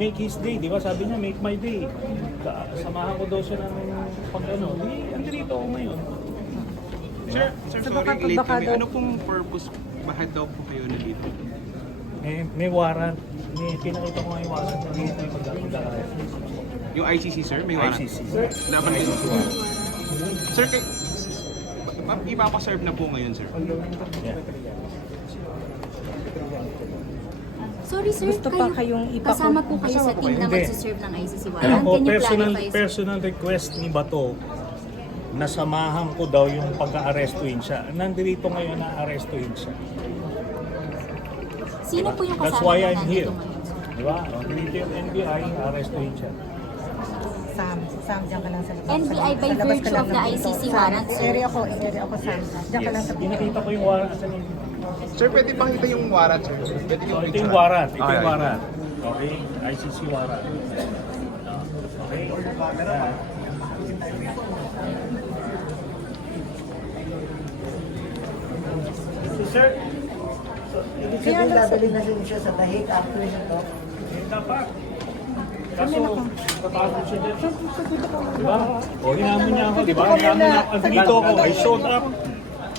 make his day, di ba? Sabi niya, make my day. Samahan ko daw siya ng pag-ano. Andito ako ngayon. Sir, sorry, late kami. Ano pong purpose? Bakit daw po kayo nandito? May warrant. Pinakita ko nga yung warrant na dito yung mag-arrest. Yung ICC, sir? May warrant? ICC. Laban kayo? Sir, ipapaserve na po ngayon, sir. Yeah. Sorry sir, Gusto pa kayong kasama po kayo sa team na Hindi. magsiserve ng ICC Alam warrant. ko, Can you clarify sir? personal request ni Bato na samahan ko daw yung pagka-arrestuin siya. Nandito ngayon na arrestuin siya. Sino po yung kasama That's why na I'm nandito here. ngayon? Di ba? Nandito yung NBI, arrestuin siya. Sam, diyan ka lang sa labas. NBI by Sa labas ka virtue lang of the ng ICC pinto. warrant, sir. Area ko, Sam. Diyan ka lang sa pinto. Pinakita ko yung warrant. Sir, pwede pakita yung warrant, sir? Pwede So, ito yung warrant. Ito yung Okay. warrant. Okay? ICC warrant. Okay? So, sir, Ibig sabihin, dadalhin na siya sa Dahig after nito. dapat. Kaso, tatapos siya dyan. Diba? O, hinamon niya ako, diba? Hinamon niya ako. Nandito ako. I showed up.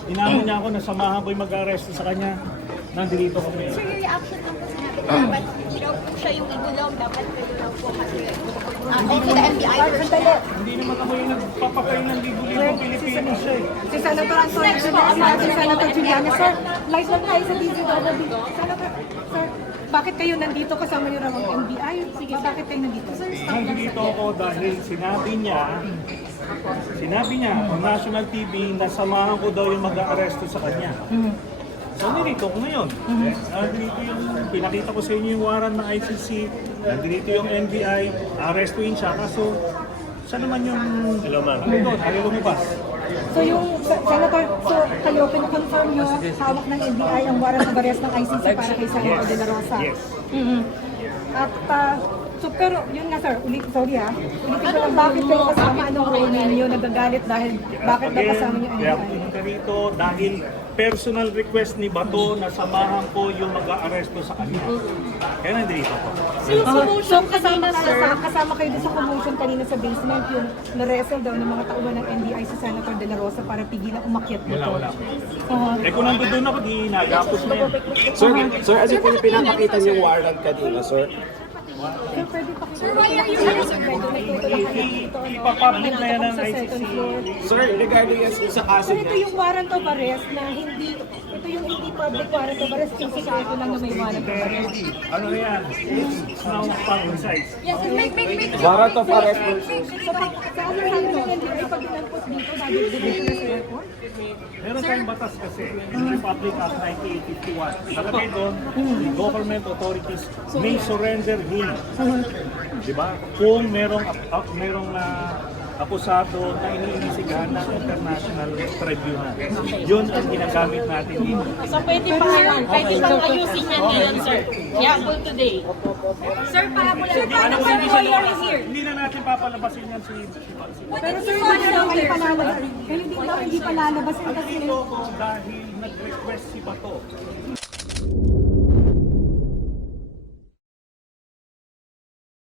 Hinamon niya ako na samahan ko yung mag-arresto sa kanya. Nandito kami. Sir, yung reaction lang po sinabi ko, dapat daw po siya yung igulong, dapat kayo daw po kasi okay the MBI first. Hindi naman ako yung nagpapakain ng libo-libo Pilipino siya eh. Si Senator Antonio, si Senator Juliana, sir, live lang tayo sa DZWB. Senator, sir, bakit kayo nandito kasama niyo raw ang NBI? Sige, bakit kayo nandito? Sir, Nandito ako dahil sinabi niya on national TV na samahan ko daw yung mag-aaresto sa kanya. So nandito ko ngayon. Nandito yung pinakita ko sa inyo yung warrant ng ICC, nandito yung NBI, arestuin siya. Kaso siya naman yung ayaw lumabas. So yung Senator, so kayo pinakonfirm nyo hawak ng NBI ang warrant of arrest ng ICC para kay Senator De La Rosa. Yes. At so pero yun nga sir, sorry ha. Ulitin ko lang bakit kayo kasama, anong role ninyo nagagalit dahil bakit daw kasama niyo Kaya NBI? pumunta rito dahil personal request ni Bato na samahan ko yung mag-aaresto sa kanya. Kaya nandito ako. So kasama kayo doon sa commotion kanina sa basement yung na-wrestle daw ng mga tauhan ng NBI sa Senator De La Rosa para pigilan umakyat dito. Wala. Eh kung nandun ako, di nagapos na yan. Sir, ano po yung pinapakita niyong warrant kanina, sir? Sir, pwede pa Sir, why are you arresting her? Ipapublic na yan ng sa ICC. second floor. Sir, regarding yan sa kaso Sir, ito yung warrant of arrest na hindi, ito yung hindi public warrant of arrest, yung sikreto lang na may warrant of arrest. Ano yan? It's now publicized. Yes, make warrant of arrest. So, sa ano lang ng NBI pag inampos dito, sabi dito na sa airport? Meron tayong batas kasi, in Republic Act 9851. Nakalagay doon, the government authorities may surrender him. Diba? Kung merong akusado na iniimbestigahan ng international tribunal. Yun ang ginagamit natin dito. So pwede pang ayusin yan ngayon, sir. Yeah, today. Sir, pahabol sir, Ano, paano hindi, sir, siya lawyer is here? hindi na natin papalabasin yan si Pero sir, hindi daw kayo palalabas. Kaya hindi daw hindi palalabas kasi Nandito ako dahil nag-request si Bato.